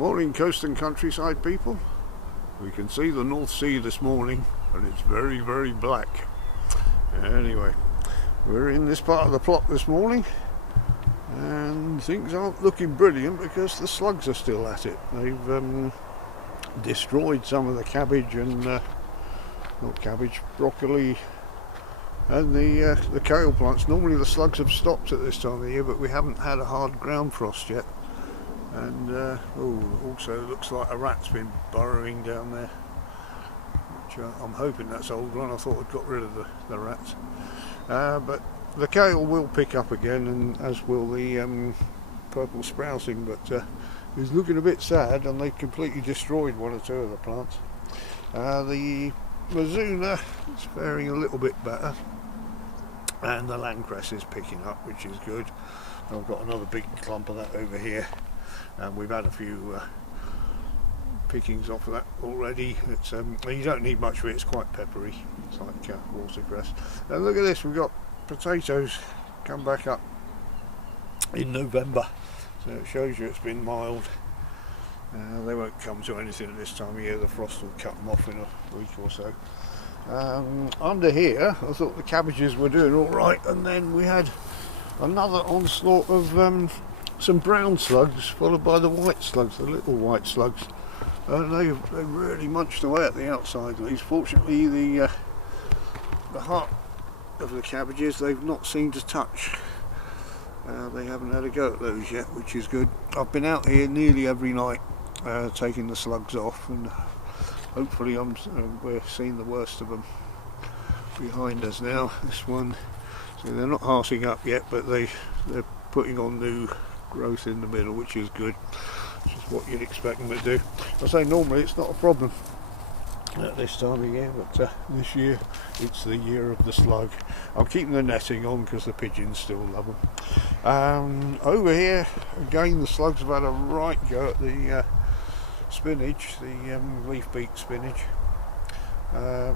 Morning coast and countryside people. We can see the North Sea this morning and it's very, very black. Anyway, we're in this part of the plot this morning and things aren't looking brilliant because the slugs are still at it. They've destroyed some of the cabbage and not cabbage, broccoli and the kale plants. Normally the slugs have stopped at this time of the year, but we haven't had a hard ground frost yet. And also looks like a rat's been burrowing down there, which I'm hoping that's old one. I thought I'd got rid of the rats, but the kale will pick up again, and as will the purple sprouting, but it's looking a bit sad, and they completely destroyed one or two of the plants. The Mizuna is faring a little bit better, and the landcress is picking up, which is good. I've got another big clump of that over here, and we've had a few pickings off of that already. It's you don't need much of it, it's quite peppery. It's like watercress. And look at this, we've got potatoes come back up in November, so it shows you it's been mild. They won't come to anything at this time of year. The frost will cut them off in a week or so. Under here I thought the cabbages were doing all right, and then we had another onslaught of some brown slugs, followed by the white slugs, the little white slugs, and they really munched away at the outside leaves. Fortunately the heart of the cabbages they've not seemed to touch. They haven't had a go at those yet, which is good. I've been out here nearly every night taking the slugs off, and hopefully we're seeing the worst of them behind us now. This one, so they're not hearting up yet, but they're putting on new growth in the middle, which is good, which is what you'd expect them to do. I say normally it's not a problem at this time of year, but this year it's the year of the slug. I'm keeping the netting on because the pigeons still love them. Over here again the slugs have had a right go at the spinach, the leaf beak spinach. I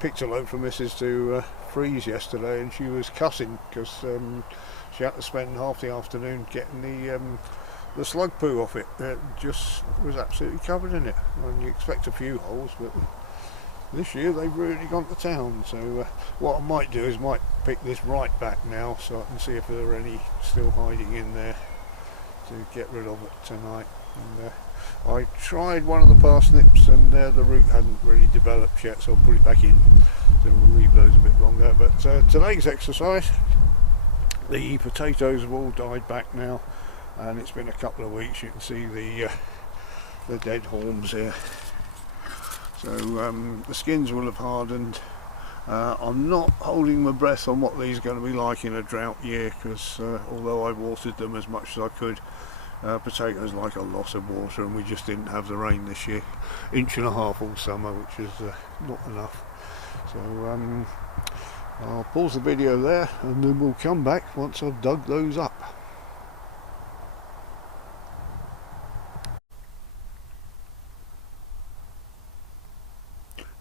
picked a load for Mrs. to freeze yesterday, and she was cussing because she had to spend half the afternoon getting the slug poo off it. It just was absolutely covered in it, and you expect a few holes, but this year they've really gone to town. So what I might do is might pick this right back now, so I can see if there are any still hiding in there to get rid of it tonight. And I tried one of the parsnips, and the root hadn't really developed yet, so I'll put it back in. So we'll leave those a bit longer. But today's exercise, the potatoes have all died back now, and it's been a couple of weeks. You can see the dead haulms here. So the skins will have hardened. I'm not holding my breath on what these are going to be like in a drought year, because although I watered them as much as I could, potatoes like a lot of water, and we just didn't have the rain this year. 1.5 inches all summer, which is not enough. So I'll pause the video there, and then we'll come back once I've dug those up.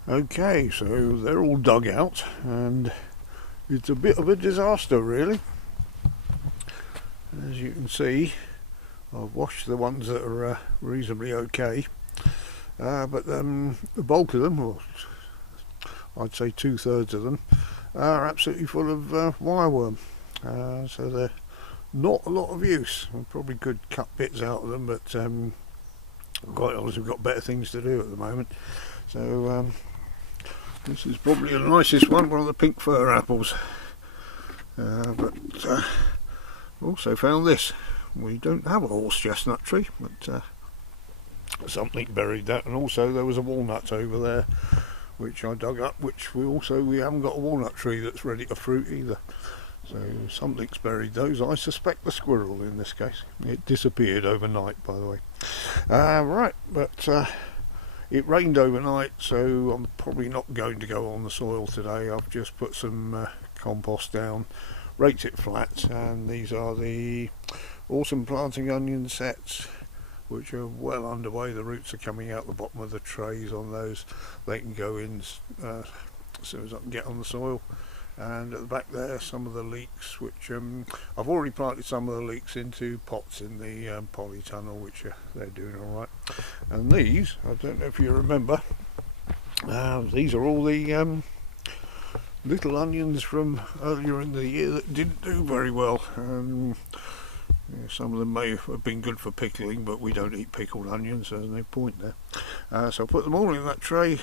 Okay, so they're all dug out, and it's a bit of a disaster really. As you can see, I've washed the ones that are reasonably okay, but the bulk of them, or I'd say 2/3 of them, are absolutely full of wireworm. So they're not a lot of use. I probably could cut bits out of them, but quite honestly, we've got better things to do at the moment. So this is probably the nicest one of the pink fir apples. But also found this. We don't have a horse chestnut tree, but something buried that, and also there was a walnut over there which I dug up, which we haven't got a walnut tree that's ready to fruit either. So something's buried those. I suspect the squirrel in this case. It disappeared overnight, by the way. Right, but it rained overnight, so I'm probably not going to go on the soil today. I've just put some compost down, raked it flat, and these are the autumn planting onion sets, which are well underway. The roots are coming out the bottom of the trays on those. They can go in as soon as I can get on the soil. and at the back there some of the leeks, which I've already planted some of the leeks into pots in the polytunnel, which they're doing alright. And these, I don't know if you remember, these are all the little onions from earlier in the year that didn't do very well. Yeah, some of them may have been good for pickling, but we don't eat pickled onions, so there's no point there. So I put them all in that tray,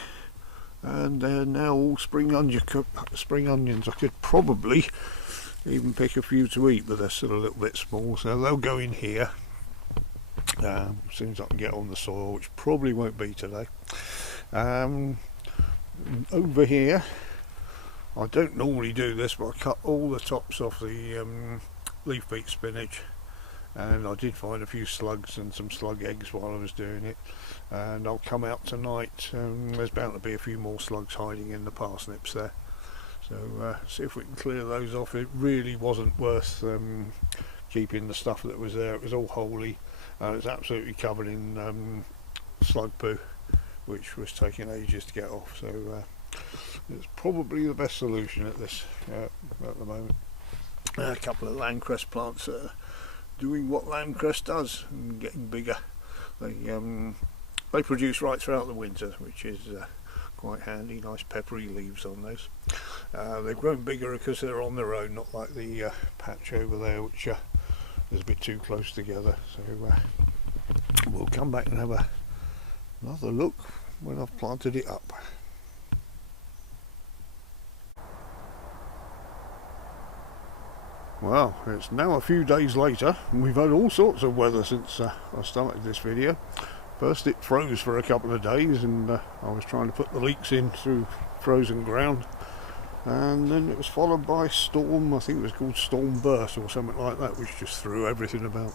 and they're now all spring onions. I could probably even pick a few to eat, but they're still a little bit small, so they'll go in here as soon as I can get on the soil, which probably won't be today. Over here, I don't normally do this, but I cut all the tops off the leaf beet spinach, and I did find a few slugs and some slug eggs while I was doing it, and I'll come out tonight. There's bound to be a few more slugs hiding in the parsnips there, so see if we can clear those off. It really wasn't worth keeping the stuff that was there. It was all holy, and it's absolutely covered in slug poo, which was taking ages to get off, so it's probably the best solution at the moment. A couple of landcress plants doing what landcress does and getting bigger. They produce right throughout the winter, which is quite handy. Nice peppery leaves on those. They've grown bigger because they're on their own, not like the patch over there, which is a bit too close together. So we'll come back and have another look when I've planted it up. Well, it's now a few days later, and we've had all sorts of weather since I started this video. First it froze for a couple of days, and I was trying to put the leeks in through frozen ground, and then it was followed by storm. I think it was called Storm Burst or something like that, which just threw everything about.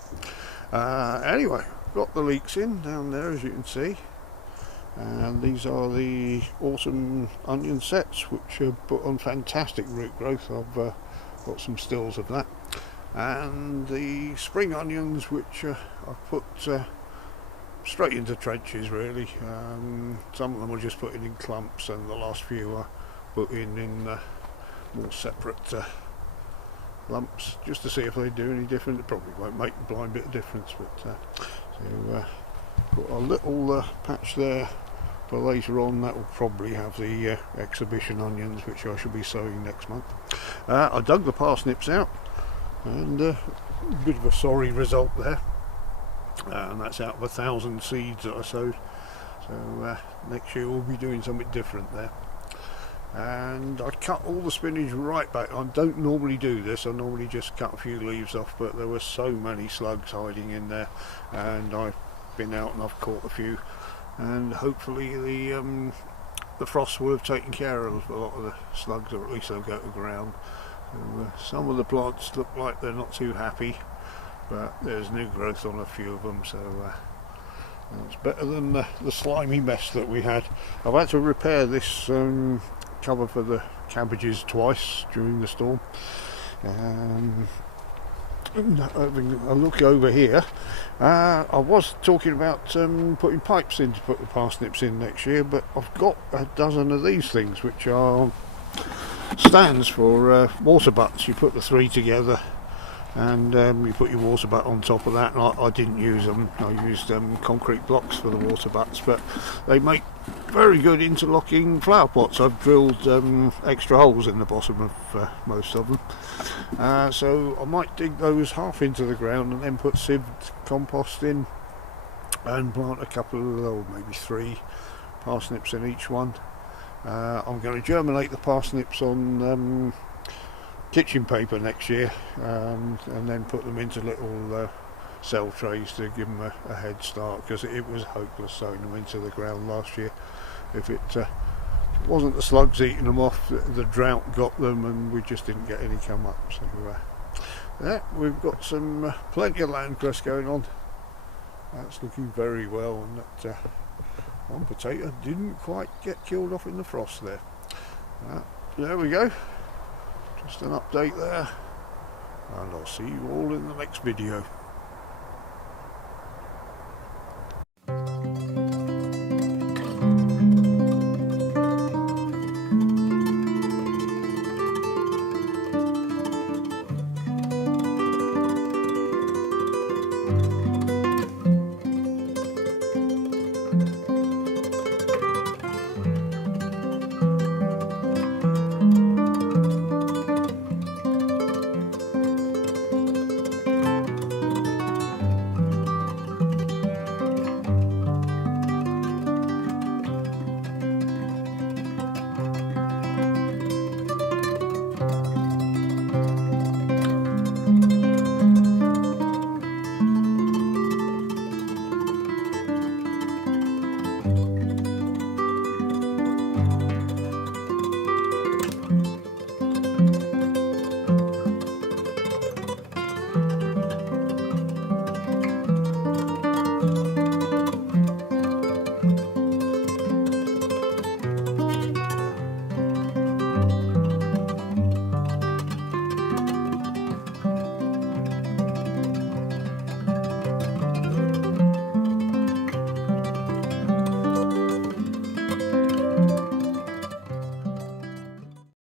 Anyway, got the leeks in down there, as you can see, and these are the autumn onion sets, which are put on fantastic root growth. I've got some stills of that, and the spring onions, which I've put straight into trenches really. Some of them are just put in clumps, and the last few are put in more separate lumps, just to see if they do any different. It probably won't make a blind bit of difference, but so got a little patch there for later on. That will probably have the exhibition onions, which I shall be sowing next month. I dug the parsnips out, and a bit of a sorry result there, and that's out of 1,000 seeds that I sowed. So next year we'll be doing something different there. And I cut all the spinach right back. I don't normally do this, I normally just cut a few leaves off, but there were so many slugs hiding in there, and I've been out and I've caught a few, and hopefully the frost will have taken care of a lot of the slugs, or at least they'll go to ground. So, some of the plants look like they're not too happy, but there's new growth on a few of them, so it's better than the slimy mess that we had. I've had to repair this cover for the cabbages twice during the storm. Having a look over here, I was talking about putting pipes in to put the parsnips in next year, but I've got a dozen of these things, which are stands for water butts. You put the three together, and you put your water butt on top of that. And I didn't use them, I used concrete blocks for the water butts, but they make very good interlocking flower pots. I've drilled extra holes in the bottom of most of them, so I might dig those half into the ground and then put sieved compost in and plant a couple, or maybe 3 parsnips in each one. I'm going to germinate the parsnips on kitchen paper next year, and then put them into little cell trays to give them a head start, because it was hopeless sowing them into the ground last year. If it wasn't the slugs eating them off, the drought got them, and we just didn't get any come up. So yeah, we've got some plenty of landcress going on. That's looking very well, and that one potato didn't quite get killed off in the frost there. There we go, just an update there, and I'll see you all in the next video.